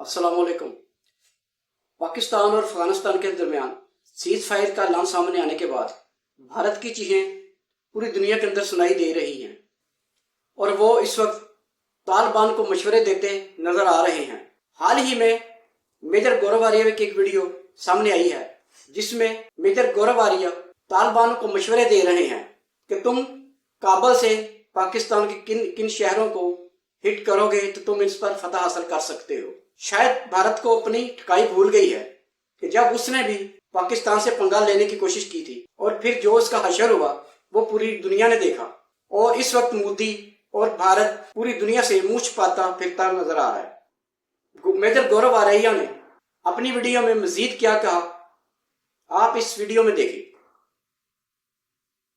अस्सलाम वालेकुम। पाकिस्तान और अफगानिस्तान के दरमियान सीज फायर का ऐलान सामने आने के बाद भारत की चीखें पूरी दुनिया के अंदर सुनाई दे रही हैं और वो इस वक्त तालिबान को मशवरे देते नजर आ रहे हैं। हाल ही में मेजर गौरव आर्या की एक वीडियो सामने आई है जिसमें मेजर गौरव आर्या तालिबान को मशवरे दे रहे हैं कि तुम काबुल से पाकिस्तान के किन किन शहरों को हिट करोगे तो तुम इस पर फतह हासिल कर सकते हो। शायद भारत को अपनी ठिकाई भूल गई है कि जब उसने भी पाकिस्तान से पंगा लेने की कोशिश की थी और फिर जो उसका हशर हुआ वो पूरी दुनिया ने देखा और इस वक्त मोदी और भारत पूरी दुनिया से मुंह छिपाता फिरता नजर आ रहा है। मेजर गौरव आर्या ने अपनी वीडियो में मजीद क्या कहा, आप इस वीडियो में देखिए।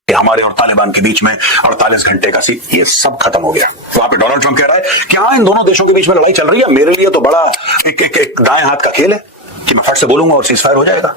हमारे और तालिबान के बीच में 48 घंटे का ये सब खत्म हो गया। वहां पे डोनाल्ड ट्रंप कह रहा है कि हाँ, इन दोनों देशों के बीच में लड़ाई चल रही है, मेरे लिए तो बड़ा एक दाएं हाथ का खेल है कि मैं फट से बोलूंगा और सीज फायर हो जाएगा।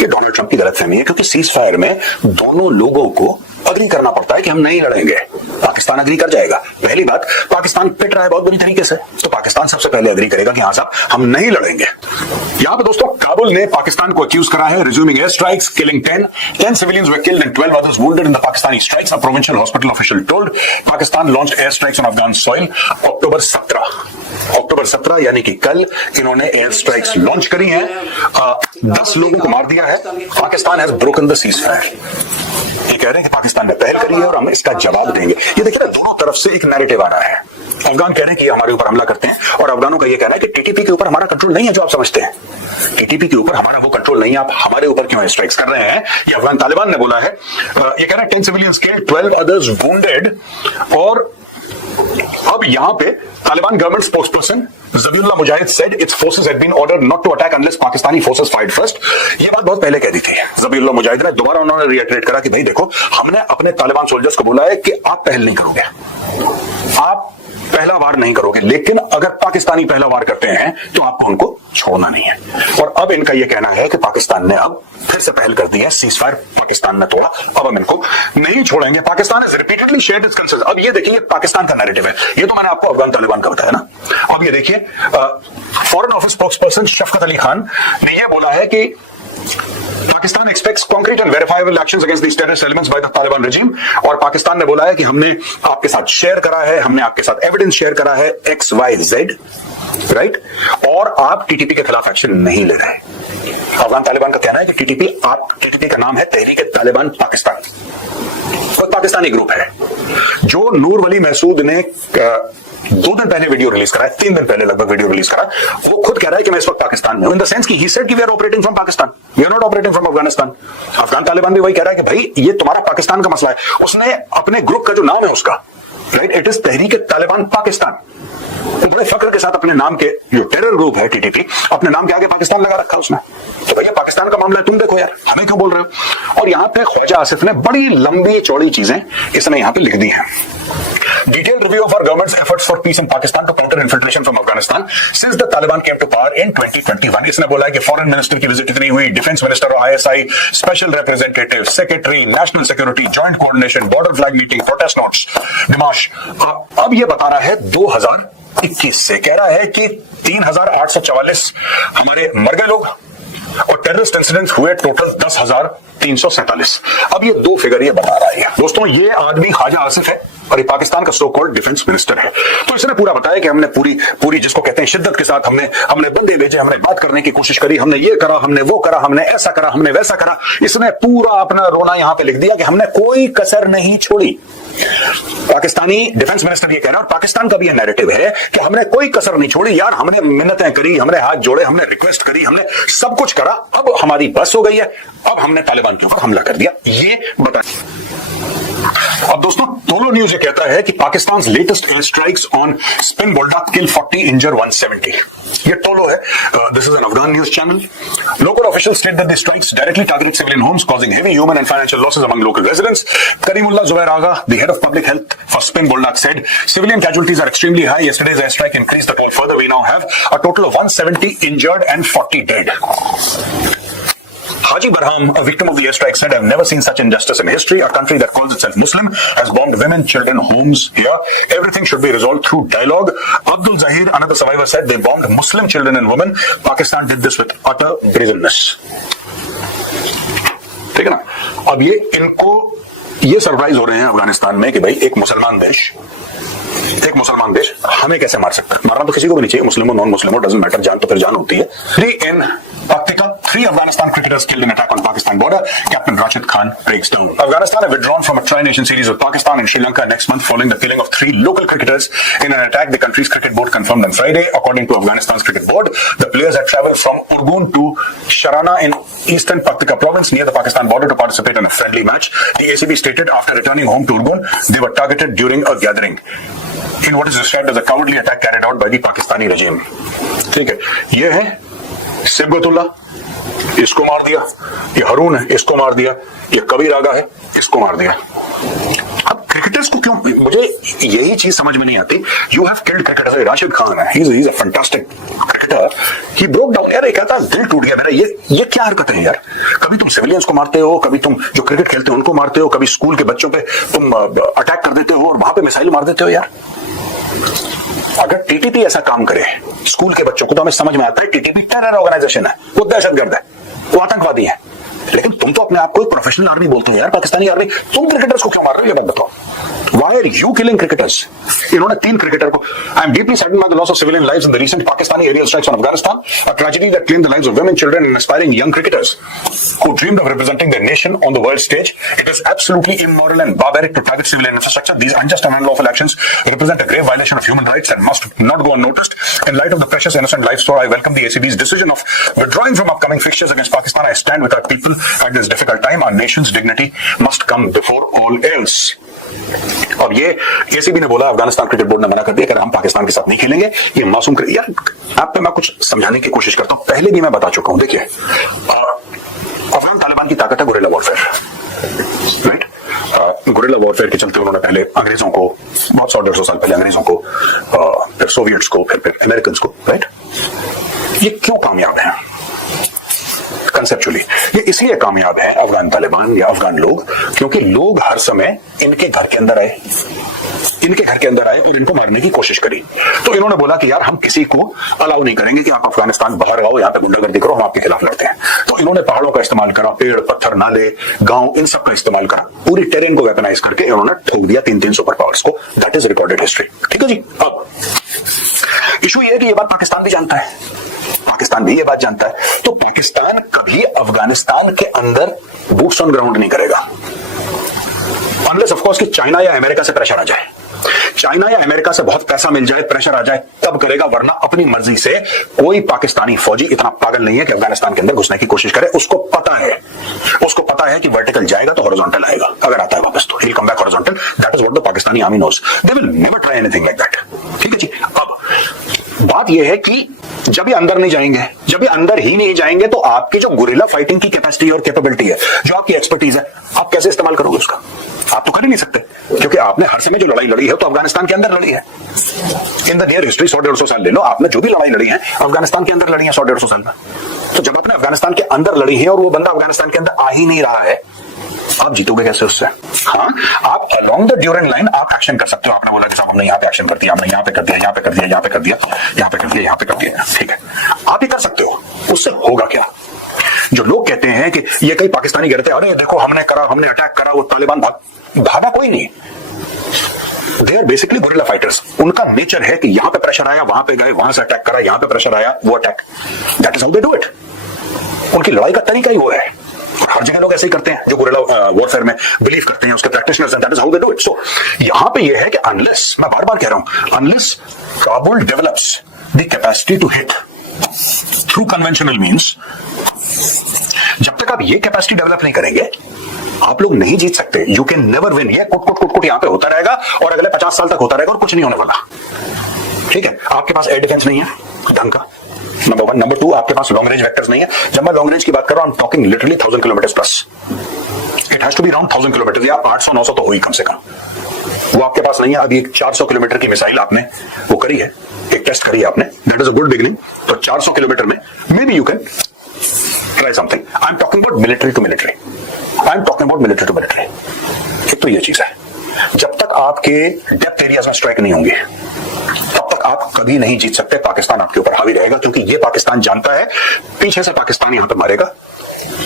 ये डोनाल्ड ट्रंप की गलतफहमी है, क्योंकि सीज फायर में दोनों लोगों को अग्री करना पड़ता है कि हम नहीं लड़ेंगे। पाकिस्तान अग्री कर जाएगा। पहली बात, पाकिस्तान पिट रहा है बहुत बुरी तरीके से, तो पाकिस्तान सबसे पहले अग्री करेगा कि हाँ साहब हम नहीं लड़ेंगे। यहां पे दोस्तों काबुल ने पाकिस्तान को अक्यूज करा है resuming air strikes, killing 10 civilians were killed and 12 others wounded in the Pakistani strikes, a provincial hospital official told. Pakistan launched air strikes on Afghan soil October 17 यानी कि कल इन्होंने एयर स्ट्राइक्स लॉन्च करी हैं। 10 लोगों को मार दिया है। Pakistan has broken the cease fire. ये कह रहे हैं कि पाकिस्तान ने पहल करी है और हम इसका जवाब देंगे। ये देखिए ना, दोनों तरफ से एक नैरेटिव आ रहा है। अफगान कह रहे हैं कि हमारे ऊपर हमला करते हैं और अफगानों का ये कहना है कि टीटीपी के ऊपर हमारा कंट्रोल नहीं है जो आप समझते हैं। टीटीपी के ऊपर हमारा वो कंट्रोल नहीं है, आप हमारे ऊपर क्यों स्ट्राइक्स कर रहे हैं। ये अफगान तालिबान ने बोला है। ये कह रहा है 10 सिविलियंस किल्ड, 12 अदर्स वुंडेड। और अब यहां पे Taliban government spokesperson Zabihullah Mujahid said its forces had been ordered not to attack unless Pakistani forces fired first। ये बात बहुत पहले कह दी थी ज़बीहुल्लाह मुजाहिद ने। दोबारा उन्होंने रिएटरेट करा कि भाई देखो, हमने अपने तालिबान सोल्जर्स को बोला है कि आप पहल नहीं करोगे, आप पहला वार नहीं करोगे, लेकिन अगर पाकिस्तानी पहला वार करते हैं तो आपको उनको छोड़ना नहीं है। और अब इनका यह कहना है कि पाकिस्तान ने अब फिर से पहल कर दी है, सीज फायर पाकिस्तान ने तोड़ा, अब हम इनको नहीं छोड़ेंगे। Pakistan has repeatedly shared its concerns। अब ये देखिए, पाकिस्तान का नैरेटिव है। ये तो मैंने आपको अफगान तालिबान का बताया ना। अब ये देखिए, फॉरेन ऑफिस स्पोक्सपर्सन शफकत अली खान ने यह बोला है कि Pakistan expects concrete and verifiable actions against these terrorist elements by the Taliban regime। और पाकिस्तान ने बोला है कि हमने आपके साथ शेयर करा है, हमने आपके साथ एविडेंस शेयर करा है XYZ, राइट, और आप टीटीपी के खिलाफ एक्शन नहीं ले रहे हैं। अफगान तालिबान का कहना है कि टीटीपी का नाम है तहरीक तालिबान पाकिस्तान, और पाकिस्तानी ग्रुप है जो नूर वली महसूद ने 2 दिन पहले वीडियो रिलीज करा है, 3 दिन पहले लगभग वीडियो रिलीज करा। वो खुद कह रहा है कि मैं इस वक्त पाकिस्तान में हूं, इन द सेंस कि ही सेड कि we are operating from Pakistan, we are not operating from Afghanistan. Afghan Taliban भी वही कह रहा है कि भाई ये तुम्हारा पाकिस्तान का मसला है। उसने अपने ग्रुप का जो नाम है उसका, राइट, इट इज तहरीक तालिबान पाकिस्तान। तो बड़े फक्र के साथ अपने नाम के जो टेरर ग्रुप है टीटीपी, अपने नाम के आगे पाकिस्तान लगा रखा उसने। तो भैया पाकिस्तान का मामला है, तुम देखो यार, हमें क्यों बोल रहे हो। और यहां पे ख्वाजा आसिफ ने बड़ी लंबी चौड़ी चीजें इसने यहां पे लिख दी हैं। Detailed review of our government's efforts for peace in Pakistan to counter infiltration from Afghanistan since the Taliban came to power in 2021। इसने बोला है कि फॉरेन मिनिस्टर की विजिट इतनी हुई, डिफेंस मिनिस्टर और ISI special representative, secretary, national security, joint coordination, border flag meeting, protest notes, demarche. अब ये बता रहा है 2021 से, कह रहा है कि 3844 हमारे मर गए लोग और टेररिस्ट इंसिडेंट्स हुए टोटल 10,347। अब ये 2 फिगर ये बता रहा है। दोस्तों, ये आदमी ख्वाजा आसिफ है और ये पाकिस्तान का सो कॉल्ड डिफेंस मिनिस्टर है। तो इसने पूरा बताया कि हमने पूरी जिसको कहते हैं शिद्दत के साथ हमने बंदे भेजे, हमने बात करने की कोशिश करी, हमने ये करा, हमने वो करा, हमने ऐसा करा, हमने वैसा करा। इसने पूरा अपना रोना यहां पे लिख दिया कि हमने कोई कसर नहीं छोड़ी। पाकिस्तानी डिफेंस मिनिस्टर ये कह रहा है, और पाकिस्तान का भी यह नैरेटिव है कि हमने कोई कसर नहीं छोड़ी यार, हमने मिन्नतें करी, हमने हाथ जोड़े, हमने रिक्वेस्ट करी, हमने सब कुछ करा, अब हमारी बस हो गई है, अब हमने तालिबान के ऊपर हमला कर दिया। ये बता। अब दोस्तों, टोलो न्यूज ये कहता है कि Pakistan latest air strikes on Spin Boldak kill 40 injure 170। ये टोलो है, this is an Afghan news channel. Local officials state that the strikes directly targeted civilian homes causing heavy human and financial losses among local residents। Karimullah Zubair Agha, the head of public health for Spin Boldak, said civilian casualties are extremely high. Yesterday's airstrike increased the toll further. We now have a total of 170 injured and 40 dead। Haji Barham, a victim of the airstrike, said, "I've never seen such injustice in history. A country that calls itself Muslim has bombed women, children, homes here. Everything should be resolved through dialogue." Abdul Zahir, another survivor, said, "They bombed Muslim children and women. Pakistan did this with utter brazenness." ठीक है ना? अब ये surprise हो रहे हैं अफगानिस्तान में कि भाई एक मुसलमान देश हमें कैसे मार सकता है? मारना तो किसी को भी नहीं चाहिए, मुस्लिम हो नॉन मुस्लिम हो, डजंट मैटर, जान तो फिर जान होती है। Three Afghanistan cricketers killed in attack on Pakistan border. Captain Rashid Khan breaks down. Afghanistan have withdrawn from a tri-nation series with Pakistan and Sri Lanka next month following the killing of 3 local cricketers in an attack the country's cricket board confirmed on Friday. According to Afghanistan's cricket board, the players had travelled from Urgun to Sharana in eastern Paktika province near the Pakistan border to participate in a friendly match. The ACB stated after returning home to Urgun, they were targeted during a gathering in what is described as a cowardly attack carried out by the Pakistani regime. ठीक है, ये है सिबगतुल्ला, इसको मार दिया, ये हरून है, इसको मार दिया, ये कबीर आगा है, इसको मार दिया। अब क्रिकेटर्स को क्यों, मुझे यही चीज समझ में नहीं आती। You have killed cricketers. Rashid Khan है, he is a fantastic cricketer, he broke down. यार एक कहता दिल टूट गया मेरा। ये क्या हरकत है यार? कभी तुम सिविलियंस को मारते हो, कभी तुम जो क्रिकेट खेलते हो उनको मारते हो, कभी स्कूल के बच्चों पे तुम अटैक कर देते हो और वहां पे मिसाइल मार देते हो। यार अगर टीटीपी ऐसा काम करे स्कूल के बच्चों को तो हमें समझ में आता है टीटीपी टेरर ऑर्गेनाइजेशन है, वो दहशतगर्द है, वो आतंकवादी है। लेकिन तुम तो अपने आप को एक प्रोफेशनल आर्मी बोलते हो यार, पाकिस्तानी आर्मी। तुम क्रिकेटर्स को क्यों मार रहे हो ये बात बताओ। Why are you killing cricketers? इन्होंने 3 क्रिकेटर को। I am deeply saddened by the loss of civilian lives in the recent Pakistani aerial strikes on Afghanistan, a tragedy that claimed the lives of women, children, and aspiring young cricketers who dreamed of representing their nation on the world stage. It is absolutely immoral and barbaric to target civilian infrastructure. These unjust and unlawful actions represent a grave violation of human rights and must not go unnoticed. In light of the precious innocent lives story, I welcome the ACB's decision of withdrawing from upcoming fixtures against Pakistan. I stand with our people at this difficult time. Our nation's dignity must come before all else. अब ये ACB ने बोला, Afghanistan cricket board ने मना कर दिया कि हम पाकिस्तान के साथ नहीं खेलेंगे, ये मासूम यार आप पे मैं कुछ समझाने की कोशिश करता हूं। पहले भी मैं बता चुका हूं, देखिए अफगान तालिबान की ताकत है guerrilla warfare, right. Guerrilla warfare के चलते उन्होंने पहले अंग्रेजों को, बहुत 100-150 साल पहले अंग्रेजों को, फिर सोवियट्स को, फिर अमेरिकन को, राइट। ये क्यों कामयाब है कंसेप्चुअली? ये इसलिए कामयाब है अफगान तालिबान या अफगान लोग, क्योंकि लोग हर समय इनके घर के अंदर आए और इनको मारने की कोशिश करी। तो इन्होंने बोला कि यार हम किसी को अलाउ नहीं करेंगे कि आप अफगानिस्तान बाहर आओ, यहाँ पे गुंडागर्दी करो, हम आपके खिलाफ लड़ते हैं। तो इन्होंने पहाड़ों का इस्तेमाल करा, पेड़, पत्थर, नाले, गांव, इन सब का इस्तेमाल करा, पूरी टेरेन को वेपनाइज करके इन्होंने ठोक दिया 3 सुपर पावर्स को। दैट इज रिकॉर्डेड हिस्ट्री, ठीक है जी। अब इशू ये है कि ये बात पाकिस्तान भी जानता है, पाकिस्तान भी ये बात जानता है। तो पाकिस्तान कभी अफगानिस्तान के अंदर बूट्स ऑन ग्राउंड नहीं करेगा, अनलेस ऑफ कोर्स कि चाइना या अमेरिका से प्रेशर आ जाए। चाइना या अमेरिका से बहुत पैसा मिल जाए, प्रेशर आ जाए, तब करेगा, वरना अपनी मर्जी से कोई पाकिस्तानी फौजी इतना पागल नहीं है कि अफगानिस्तान के अंदर घुसने की कोशिश करे। उसको पता है कि वर्टिकल जाएगा तो हॉरिजॉन्टल आएगा, अगर आता है वापस तो he'll come back horizontal. That is what the Pakistani army knows. They will never try anything like that. ठीक है जी। अब बात यह है कि जब ये अंदर ही नहीं जाएंगे तो आपकी जो गुरिल्ला फाइटिंग की कैपेसिटी और कैपेबिलिटी है, जो आपकी एक्सपर्टीज है, आप कैसे इस्तेमाल करोगे उसका? आप तो कर ही नहीं सकते, क्योंकि आपने हर समय जो लड़ाई लड़ी है तो अफगानिस्तान के अंदर लड़ी है। इन द नियर हिस्ट्री 100-150 साल ले लो, आपने जो भी लड़ाई लड़ी है अफगानिस्तान के अंदर लड़ी है 100-150 साल में। तो जब आपने अफगानिस्तान के अंदर लड़ी है और वो बंदा अफगानिस्तान के अंदर आ ही नहीं रहा है, आप जीतोगे कैसे उससे? हाँ, आप अलोंग द ड्यूरेंट लाइन आप एक्शन कर सकते हो। आपने बोला कि साहब हमने यहाँ पे एक्शन कर दिया, हमने यहाँ पे कर दिया, यहाँ पे कर दिया, यहाँ पे कर दिया, यहाँ पे कर दिया, यहाँ पे कर दिया, ठीक है, आप ही कर सकते हो। उससे होगा क्या? जो लोग कहते हैं कि ये कई पाकिस्तानी कहते हैं, अरे देखो हमने अटैक करा, वो तालिबान भागा कोई नहीं। They are basically guerrilla fighters. उनका नेचर है कि यहां पे प्रेशर आया, वहां पे गए, वहां से अटैक करा, यहां पे प्रेशर आया, वो attack. That is how they do it. उनकी लड़ाई का तरीका ही वो है। हर जगह लोग ऐसे ही करते हैं जो गुरिल्ला वॉरफेयर में बिलीव करते हैं, उसके प्रैक्टिशनर्स हैं, that is how they do it. So यहां पे ये है कि अनलेस, मैं बार बार कह रहा हूं, unless Kabul develops the capacity to hit through conventional means, जब तक आप ये कैपेसिटी डेवलप नहीं करेंगे आप लोग नहीं जीत सकते। You can never win. ये कुट यहां पे होता रहेगा और अगले 50 साल तक होता रहेगा और कुछ नहीं होने वाला, ठीक है। आपके पास एयर डिफेंस नहीं है ढंग का, नंबर 1। नंबर 2, आपके पास लॉन्ग रेंज वेक्टर्स नहीं है। जब मैं लॉन्ग रेंज की बात कर रहा हूं, I am talking literally 1000 kilometre plus. It has to be around 1000 kilometre या 800-900 तो हुई कम से कम। वो आपके पास नहीं है। अभी एक 400 किलोमीटर की मिसाइल आपने वो करी है, एक टेस्ट करी है आपने, that is a good beginning. तो 400 किलोमीटर में may be you can Try something. I'm talking about military to military. I'm talking about military to military. एक तो ये चीज है, जब तक आपके डेप्थ एरियाज में स्ट्राइक नहीं होंगे तब तक आप कभी नहीं जीत सकते। पाकिस्तान आपके ऊपर हावी रहेगा, क्योंकि ये पाकिस्तान जानता है पीछे से पाकिस्तान यहां पर मारेगा।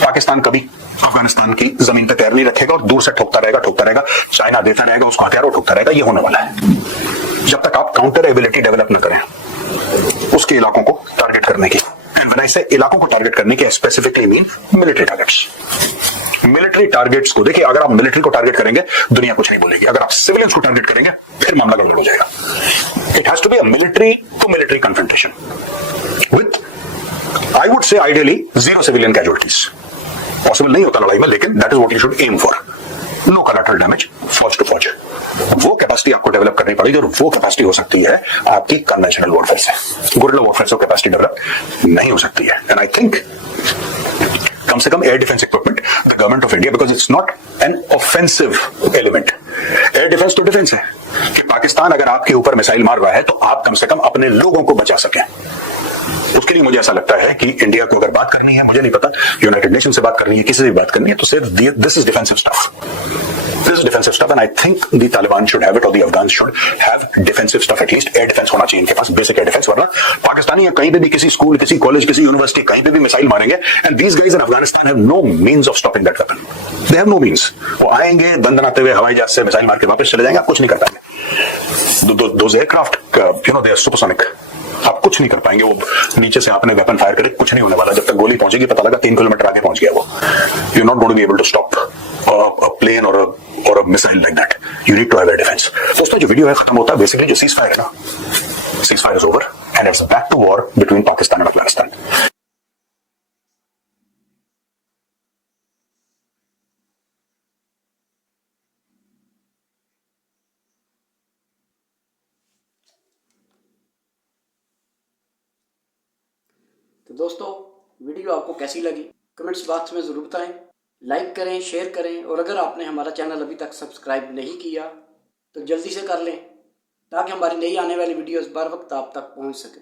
पाकिस्तान कभी अफगानिस्तान की जमीन पर पैर नहीं रखेगा और दूर से ठोकता रहेगा। चाइना देता रहेगा उसको हथियार और ठोकता रहेगा। ये होने वाला है जब तक आप काउंटर एबिलिटी डेवलप न करें उसके इलाकों को टारगेट करने की। एंड व्हेन आई से इलाकों को टारगेट करने के, specifically mean military targets. Military targets को देखिए, अगर आप मिलिट्री को टारगेट करेंगे दुनिया कुछ नहीं बोलेगी। अगर आप सिविलियंस को टारगेट करेंगे फिर मामला गड़बड़ हो जाएगा। It has to be a military to military confrontation with, I would say ideally, 0 civilian casualties. Possible नहीं होता लड़ाई में, लेकिन that is what you should aim for. No collateral damage, फौज टू फौज। वो कैपेसिटी आपको डेवलप करनी पड़ेगी, और वो कैपेसिटी हो सकती है आपकी कन्वेंशनल वॉरफेयर से। गुरिल्ला वॉरफेयर से कैपेसिटी डेवलप नहीं हो सकती है। एंड आई थिंक कम से कम air defence equipment the government of India, because it's not an offensive element. Air defence तो डिफेंस है कि पाकिस्तान अगर आपके ऊपर मिसाइल मार रहा है तो आप कम से कम अपने लोगों को बचा सकें। उसके लिए मुझे ऐसा लगता है कि इंडिया को अगर बात करनी है, मुझे नहीं पता, यूनाइटेड नेशन से बात करनी है, किसी से भी बात करनी है, तो सिर्फ this is defensive stuff. This is defensive stuff, and I think the Taliban should have it, or the Afghans should have defensive stuff at least. Air defense होना चाहिए इनके पास, basic air defense। वरना पाकिस्तानी है कहीं पे भी, किसी स्कूल, किसी कॉलेज, किसी यूनिवर्सिटी, कहीं पे भी मिसाइल मारेंगे, and these guys in Afghanistan have no means of stopping that weapon. They have no means. वो आएंगे दंदनाते हुए हवाई जहाज से मिसाइल मार के वापस चले जाएंगे, आप कुछ नहीं कर पाएंगे। Those aircraft, they are supersonic. आप कुछ नहीं कर पाएंगे। वो नीचे से आपने वेपन फायर करे, कुछ नहीं होने वाला। जब तक गोली पहुंचेगी पता लगा 3 किलोमीटर आगे पहुंच गया वो। You not going to be able to stop a plane और a missile like that. You need to have air defence. दोस्तों, जो वीडियो है खत्म होता है बेसिकली, जो सीज फायर है ना, ceasefire is over and it's back to war between Pakistan and Afghanistan. तो दोस्तों, वीडियो आपको कैसी लगी कमेंट्स बॉक्स में ज़रूर बताएं। लाइक करें, शेयर करें, और अगर आपने हमारा चैनल अभी तक सब्सक्राइब नहीं किया तो जल्दी से कर लें, ताकि हमारी नई आने वाली वीडियोस बर वक्त आप तक पहुंच सकें।